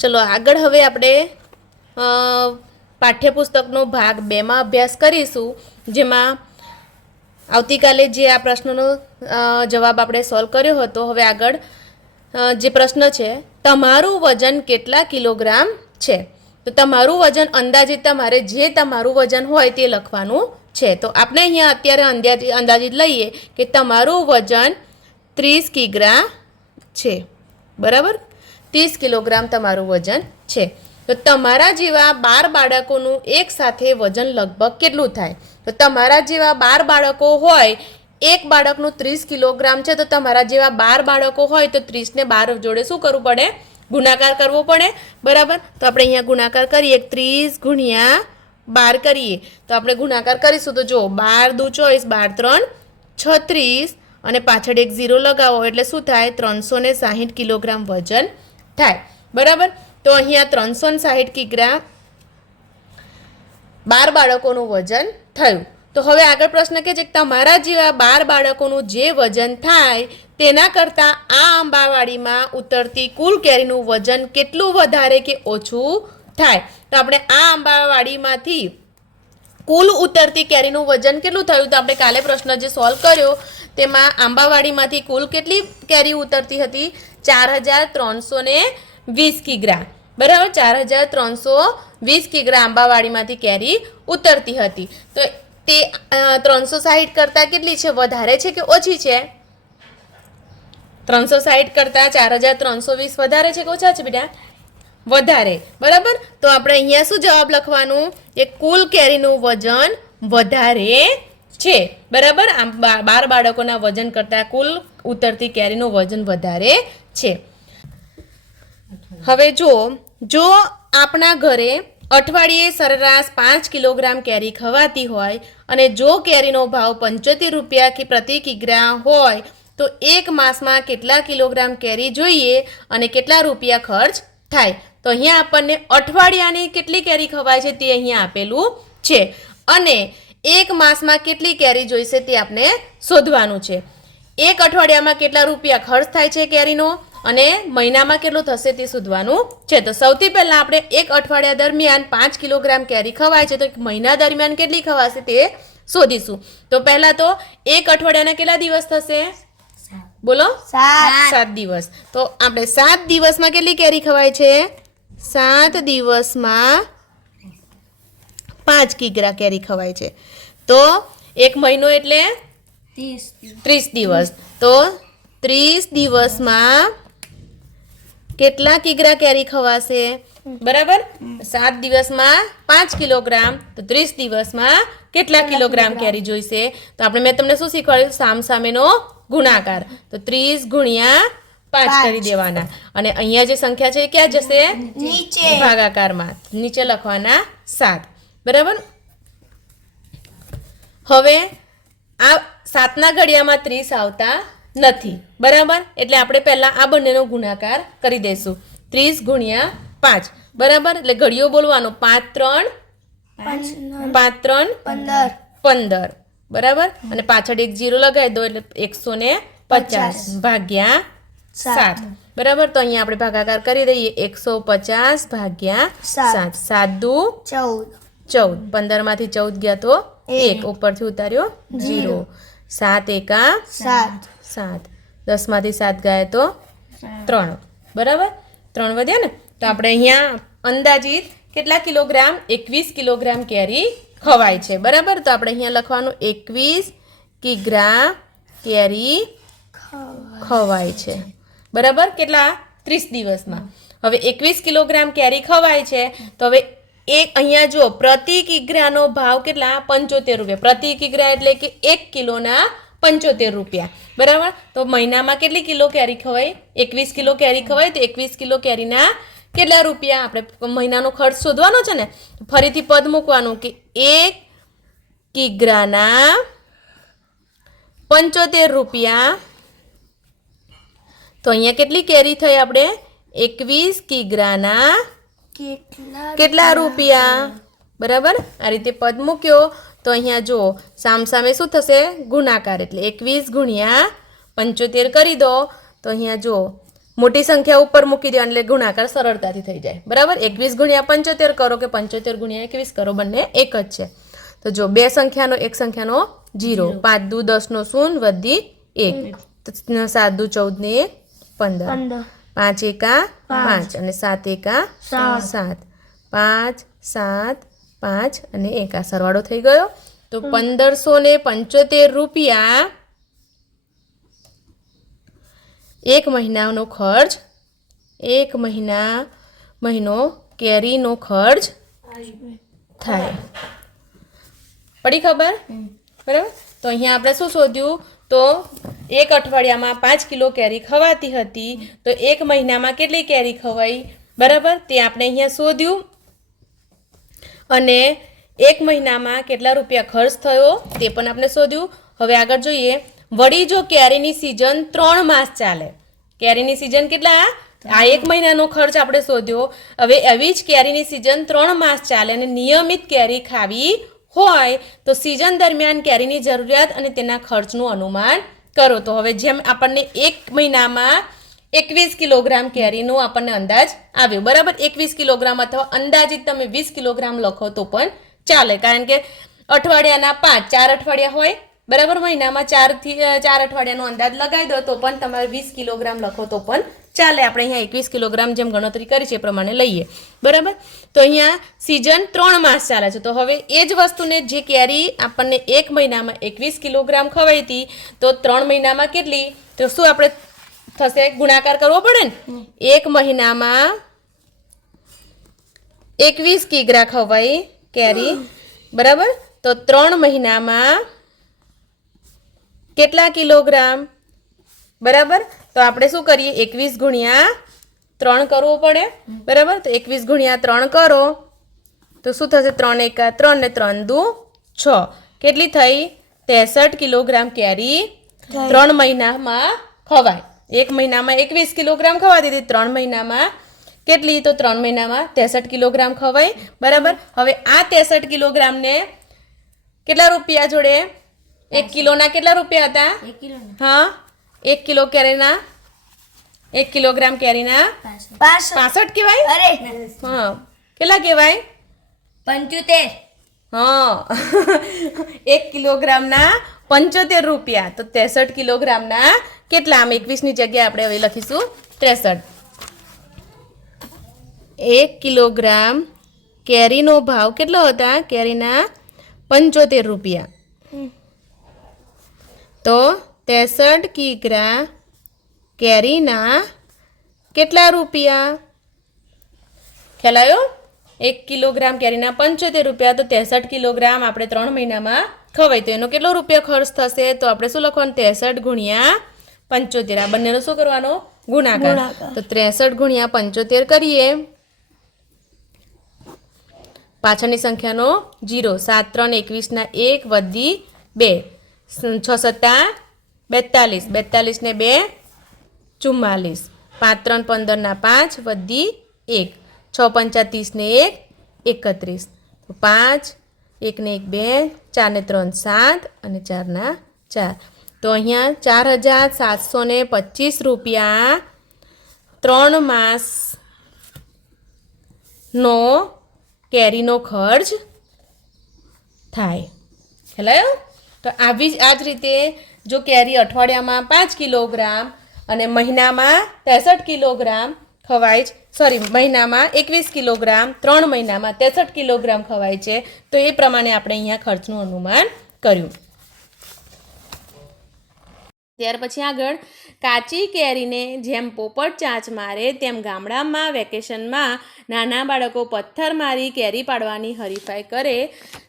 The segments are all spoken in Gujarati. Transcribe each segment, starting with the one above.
चलो आगळ हवे आपणे पाठ्यपुस्तकनो भाग 2 में अभ्यास करीशुं, जेमां आवतीकाले जे आ प्रश्नोनो जवाब आपणे सॉल्व कर्यो हतो। हवे आगळ जे प्रश्न छे, तमारुं वजन केटला किलोग्राम छे? तो तमारुं वजन अंदाजित तमारे जे तमारुं वजन होय ते लखवानुं छे। तो आपणे अहींया अत्यारे अंदाजित लईए के तमारुं वजन 30 किग्रा छे, बराबर। 30 किलोग्राम तमारुं वजन छे। तो तमारा जेवा 12 बाळकोनुं एक साथे वजन लगभग केटलुं थाय? तो तमारा जेवा 12 बाळको होय, एक बाळकनुं 30 किलोग्राम छे, तो तमारा जेवा 12 बाळको होय तो 30 ने 12 जोड़े शुं करवुं पड़े? गुणाकार करवो पड़े, बराबर। तो आपणे अहींया गुणाकार करीए, 30 गुणिया 12 करीए तो आपणे गुणाकार करीशुं। तो जो 12 दू 24, 12 3 36 અને પાછળ એક 0 લગાવો એટલે શું થાય? 360 કિલોગ્રામ વજન થાય, બરાબર। તો અહીંયા 360 કિગ્રા 12 બાળકોનું વજન થયું। તો હવે આગળ પ્રશ્ન કે છે તમારા જેવા 12 બાળકોનું જે વજન થાય તેના કરતાં આ આંબાવાડીમાં ઉતરતી કુલ કેરીનું વજન કેટલું વધારે કે ઓછું થાય? તો આપણે આ આંબાવાડીમાંથી કુલ ઉતરતી કેરીનું વજન કેટલું થયું? તો આપણે કાલે પ્રશ્ન જે સોલ્વ કર્યો તેમાં આંબાવાડીમાંથી કુલ કેટલી કેરી ઉતરતી હતી? 4320 કિગ્રા, બરાબર। 4320 કિગ્રા આંબાવાડીમાંથી કેરી ઉતરતી હતી। તો તે 360 કરતાં કેટલી છે? વધારે છે કે ઓછી છે? 360 કરતાં 4320 વધારે છે કે ઓછા છે બેટા? વધારે, બરાબર। તો આપણે અહીંયા શું જવાબ લખવાનું? કે કુલ કેરીનું વજન વધારે છે, બરાબર। આમ 12 બાળકોના વજન કરતાં કુલ ઉતરતી કેરીનું વજન વધારે છે। હવે જો આપણા ઘરે અઠવાડિયે સરેરાશ 5 કિલોગ્રામ કેરી ખવાતી હોય અને જો કેરીનો ભાવ 75 રૂપિયા પ્રતિ કિગ્રા હોય તો એક માસમાં કેટલા કિલોગ્રામ કેરી જોઈએ અને કેટલા રૂપિયા ખર્ચ થાય? તો અહીંયા આપણને અઠવાડિયાની કેટલી કેરી ખવાય છે તે અહીંયા આપેલું છે અને એક માસમાં કેટલી કેરી જોઈશે તે આપણે શોધવાનું છે। એક અઠવાડિયામાં કેટલા રૂપિયા ખર્ચ થાય છે કેરીનો અને મહિનામાં કેટલું થશે તે શોધવાનું છે। તો સૌથી પહેલા આપણે એક અઠવાડિયા દરમિયાન 5 કિલોગ્રામ કેરી ખવાય છે તો મહિના દરમિયાન કેટલી ખવાશે તે શોધીશું। તો પહેલા તો એક અઠવાડિયાના કેટલા દિવસ થશે? બોલો, 7 દિવસ। તો આપણે 7 દિવસમાં કેટલી કેરી ખવાય છે? 7 દિવસમાં 5 કિગ્રા કેરી ખવાય છે। તો એક મહિનો એટલે 30 દિવસ। તો 30 દિવસમાં કેટલા કિગ્રા કેરી ખવાશે? બરાબર। 7 દિવસમાં 5 કિલોગ્રામ, તો 30 દિવસમાં કેટલા કિલોગ્રામ કેરી જોઈશે? તો આપણે મેં તમને શું શીખવાડ્યું? સામસામેનો ગુણાકાર। તો 30 ગુણ્યા 5 કરી દેવાના અને અહીંયા જે સંખ્યા છે એ ક્યાં જશે? નીચે, ભાગાકારમાં। નીચે લખવાના 7, બરાબર। હવે આ 7ના ઘડિયામાં 30 આવતા નથી, બરાબર। એટલે આપણે પહેલા આ બંનેનો ગુણાકાર કરી દઈશું। 30 ગુણ્યા 5, બરાબર। એટલે ઘડિયો બોલવાનો 5 3 15, બરાબર। અને પાછળ એક 0 લગાવી દો એટલે 150 ભાગ્યા 7, બરાબર। તો અહીંયા આપણે ભાગાકાર કરી દઈએ। 150 ભાગ્યા 7, 7 દુ 14, 15 માંથી 14 ગયા તો 1, ઉપરથી ઉતાર્યો 0, 7 એકા 7, 10 માંથી 7 ગયા તો 3, બરાબર। 3 વધ્યા ને? તો આપણે અહીંયા અંદાજિત કેટલા કિલોગ્રામ? 21 કિલોગ્રામ કેરી ખવાય છે, બરાબર। તો આપણે અહીંયા લખવાનું 21 કિગ્રા કેરી ખવાય છે, બરાબર। કેટલા? 30 દિવસમાં। હવે 21 કિલોગ્રામ કેરી ખવાય છે તો હવે એક અહીંયા જો પ્રતિ કિગ્રાનો ભાવ કેટલા? 75 રૂપિયા પ્રતિ કિગ્રા, એટલે કે 1 કિલોના 75 રૂપિયા, બરાબર। તો મહિનામાં કેટલી કિલો કેરી ખવાય? 21 કિલો કેરી ખવાય તો 21 કિલો કેરીના કેટલા રૂપિયા? આપણે મહિનાનો ખર્ચ શોધવાનો છે ને, ફરીથી પદ મૂકવાનું કે 1 કિગ્રાના 75 રૂપિયા। તો અહીંયા કેટલી કેરી થઈ? આપણે 21 કિગ્રાના કેટલા રૂપિયા, બરાબર। આ રીતે પદ મૂક્યો તો અહીંયા જો સામસામે શું થશે? ગુણાકાર। એટલે 21 ગુણ્યા 75 કરી દો તો અહીંયા જો મોટી સંખ્યા ઉપર મૂકી દેવાની એટલે ગુણાકાર સરળતાથી થઈ જાય. બરાબર. 21 ગુણ્યા 75 કરો કે 75 ગુણ્યા 21 કરો, બંને એક જ છે. તો જો બે સંખ્યાનો એક સંખ્યાનો 0, 5 દુ 10 નો 0 વધી 1, 7 દુ 14 ને 15, 5 એકા 5 અને 7 એકા 7, 5 7 5 અને 1 આ સરવાળો થઈ ગયો. તો 1575 રૂપિયા એક મહિનાનો ખર્ચ, એક મહિનો કેરીનો ખર્ચ થાય. પડી ખબર? બરાબર. તો અહીંયા આપણે શું શોધ્યું? તો એક અઠવાડિયામાં 5 કિલો કેરી ખવાતી હતી, તો એક મહિનામાં કેટલી કેરી ખવાઈ? બરાબર. તે આપણે અહીંયા શોધ્યું. અને એક મહિનામાં કેટલા રૂપિયા ખર્ચ થયો તે પણ આપણે શોધ્યું. હવે આગળ જોઈએ. વળી જો કેરીની સિઝન 3 માસ ચાલે, કેરીની સિઝન કેટલા? આ એક મહિનાનો ખર્ચ આપણે શોધ્યો. હવે એવી જ કેરીની સિઝન 3 માસ ચાલે અને નિયમિત કેરી ખાવી હોય તો સિઝન દરમિયાન કેરીની જરૂરિયાત અને તેના ખર્ચનું અનુમાન કરો. તો હવે જેમ આપણને એક મહિનામાં 21 કિલોગ્રામ કેરીનો આપણને અંદાજ આવ્યો. બરાબર. 21 કિલોગ્રામ અથવા અંદાજિત તમે 20 કિલોગ્રામ લખો તો પણ ચાલે, કારણ કે અઠવાડિયાના 5 4 અઠવાડિયા હોય. બરાબર. મહિનામાં 4 અઠવાડિયાનો અંદાજ લગાવી દો તો પણ તમારે 20 કિલોગ્રામ લખો તો પણ ચાલે. આપણે અહીંયા 21 કિલોગ્રામ જેમ ગણતરી કરી છે એ પ્રમાણે લઈએ. બરાબર. તો અહીંયા સિઝન 3 માસ ચાલે છે. તો હવે એ જ વસ્તુને જે કેરી આપણને એક મહિનામાં 21 કિલોગ્રામ ખવાઈ હતી, તો 3 મહિનામાં કેટલી? તો શું આપણે થશે? ગુણાકાર કરવો પડે ને. એક મહિનામાં 21 કિગ્રા ખવાઈ કેરી. બરાબર. તો 3 મહિનામાં કેટલા કિલોગ્રામ? બરાબર. તો આપણે શું કરીએ? 21 ગુણ્યા 3 કરવો પડે. બરાબર. તો 21 ગુણ્યા 3 કરો તો શું થશે? 3 એકા 3 ને 3 દુ 6. કેટલી થઈ? 63 કિલોગ્રામ કેરી 3 મહિનામાં ખવાય. એક મહિનામાં 21 કિલોગ્રામ ખવાતી હતી, 3 મહિનામાં કેટલી? તો 3 મહિનામાં 63 કિલોગ્રામ ખવાય. બરાબર. હવે આ 63 કિલોગ્રામને કેટલા રૂપિયા જોડે? 1 કિલોના કેટલા રૂપિયા હતા? હા, 1 કિલો કેરીના 1 કિલોગ્રામ કેરીના 65 કહેવાય. હા, કેટલા કહેવાય? 75. હા, 1 કિલોગ્રામના 75 રૂપિયા. તો 63 કિલોગ્રામના કેટલા? આમ 21 ની જગ્યાએ આપણે હવે લખીશું 63. 1 કિલોગ્રામ કેરીનો ભાવ કેટલો હતા? કેરીના 75 રૂપિયા. તો 63 કિગ્રા કેરીના કેટલા રૂપિયા? ખ્યાલ આવ્યો? 1 કિલોગ્રામ કેરીના 75 રૂપિયા. તો 63 કિલોગ્રામ આપણે 3 મહિનામાં ખવાય તો એનો કેટલો રૂપિયા ખર્ચ થશે? તો આપણે શું લખવાનું? 63 ગુણ્યા 75. આ બંનેનો શું કરવાનો? ગુણાકાર. તો 63 ગુણ્યા 75 કરીએ. પાછળની સંખ્યાનો 0. 7 3 21 ના 1 વધી 2. 6 સત્તા 42. 42 ને 2 44. 5 3 15 ના 5 વધી 1. 6 પંચા 30 ને 1 31. તો 5 1 ને 1 2, 4 ને 3 7 અને 4 ના 4. તો અહીંયા 4725 રૂપિયા 3 માસનો કેરીનો ખર્ચ થાય. ખ્યાલ? તો આ જ રીતે જો કેરી અઠવાડિયામાં 5 કિલોગ્રામ અને મહિનામાં 63 કિલોગ્રામ ખવાય છે, મહિનામાં 21 કિલોગ્રામ, 3 મહિનામાં 63 કિલોગ્રામ ખવાય છે, તો એ પ્રમાણે આપણે અહીંયા ખર્ચનું અનુમાન કર્યું. ત્યાર પછી આગળ, કાચી કેરીને જેમ પોપટ ચાંચ મારે તેમ ગામડામાં વેકેશનમાં નાના બાળકો પથ્થર મારી કેરી પાડવાની હરીફાઈ કરે.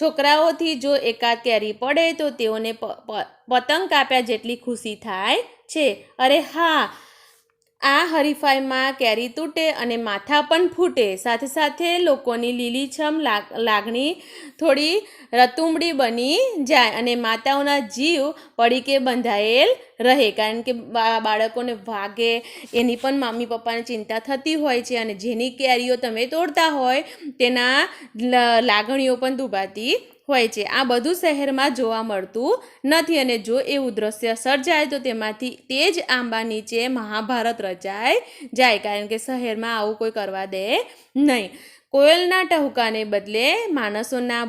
છોકરાઓથી જો એકાદ કેરી પડે તો તેઓને પતંગ કાપ્યા જેટલી ખુશી થાય છે. અરે હા, આ હરીફાઈમાં કેરી તૂટે અને માથા પણ ફૂટે. સાથે સાથે લોકોની લીલીછમ લાગણી થોડી રતુંબડી બની જાય અને માતાઓના જીવ પડીકે બંધાયેલ રહે. કારણ કે બાળકોને વાગે એની પણ મમ્મી પપ્પાને ચિંતા થતી હોય છે અને જેની કેરીઓ તમે તોડતા હોય તેના લાગણીઓ પણ દુભાતી હોય છે. આ બધું શહેરમાં જોવા મળતું નથી અને જો એવું દ્રશ્ય સર્જાય તો તેમાંથી તે જ આંબા નીચે મહાભારત રચાઈ જાય, કારણ કે શહેરમાં આવું કોઈ કરવા દે નહીં. કોયલના ટહુકાને બદલે માણસોના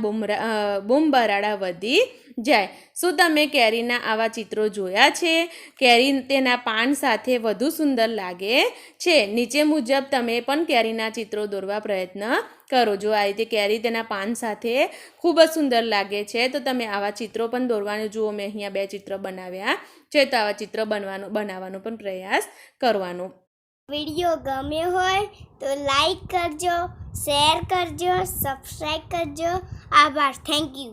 બૂમબરાડા વધી જાય. શું તમે કેરીના આવા ચિત્રો જોયા છે? કેરી તેના પાન સાથે વધુ સુંદર લાગે છે. નીચે મુજબ તમે પણ કેરીના ચિત્રો દોરવા પ્રયત્ન કરો. જો આ રીતે કેરી તેના પાન સાથે ખૂબ જ સુંદર લાગે છે તો તમે આવા ચિત્રો પણ દોરવાનું. જુઓ મેં અહીંયા 2 ચિત્ર બનાવ્યા છે, તો આવા ચિત્ર બનાવવાનો પણ પ્રયાસ કરવાનો. વિડીયો ગમ્યો હોય તો લાઈક કરજો, શેર કરજો, સબસ્ક્રાઈબ કરજો. આભાર. Thank you.